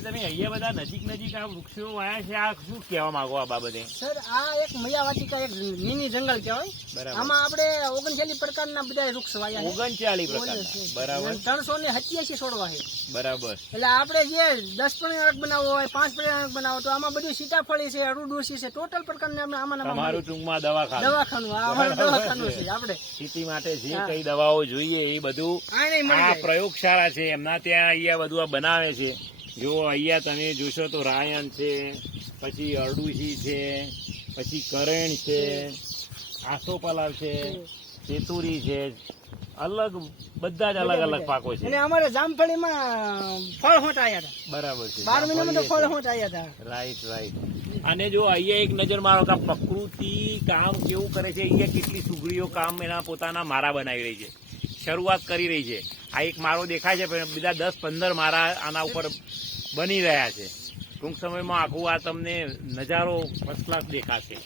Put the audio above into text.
તમે અહીંયા બધા નજીક નજીક આ વૃક્ષો વાયા છે આ શું કહેવા માંગો આ બાબતે? સર આ એક મયાવાટિકા એક મિની જંગલ કહેવાય. બરાબર. આમાં આપણે ઓગણચાલીસ પ્રકારના બધા વૃક્ષ વાયા ઓગણચાલીસ પ્રકારના. બરાબર. ત્રણસો ને સત્યાસી છોડવા છે. બરાબર. એટલે આપણે જે દસ પરિણામક બનાવવો હોય પાંચ પરિણામક બનાવો તો આમાં બધું સીતાફળી છે અરુડોસી છે ટોટલ પ્રકારના આપણે આમાં ને આમાં તમારું ટૂંકમાં દવાખાનું દવાખાનું અમારું દવાખાનું છે. છે આપણે. ખેતી માટે જે કઈ દવાઓ જોઈએ એ બધું આ પ્રયોગશાળા છે એમના ત્યાં અહીંયા બધું આ બનાવે છે. જો અહીંયા તમે જોશો તો રાયણ છે પછી અરડુસી છે પછી કરેણ છે આસોપલાવ છે તેતુરી છે અલગ બધા જ અલગ અલગ પાકો છે. અને અમારે જામફળીમાં ફળ હોટ આવ્યા હતા. બરાબર છે બાર મહિનામાં તો ફળ હોટ આવ્યા હતા. રાઈટ રાઈટ અને જો અહીંયા એક નજર મારો કે પ્રકૃતિ કામ કેવું કરે છે અહીંયા કેટલી સુગડીઓ કામ એના પોતાના મારા બનાવી રહી છે. શરૂઆત કરી રહી છે. આ એક મારો દેખાય છે, પણ બીજા દસ, પંદર મારા આના ઉપર બની રહ્યા છે. ટૂંક સમયમાં આખું આ તમને નજારો ફર્સ્ટ ક્લાસ દેખાશે.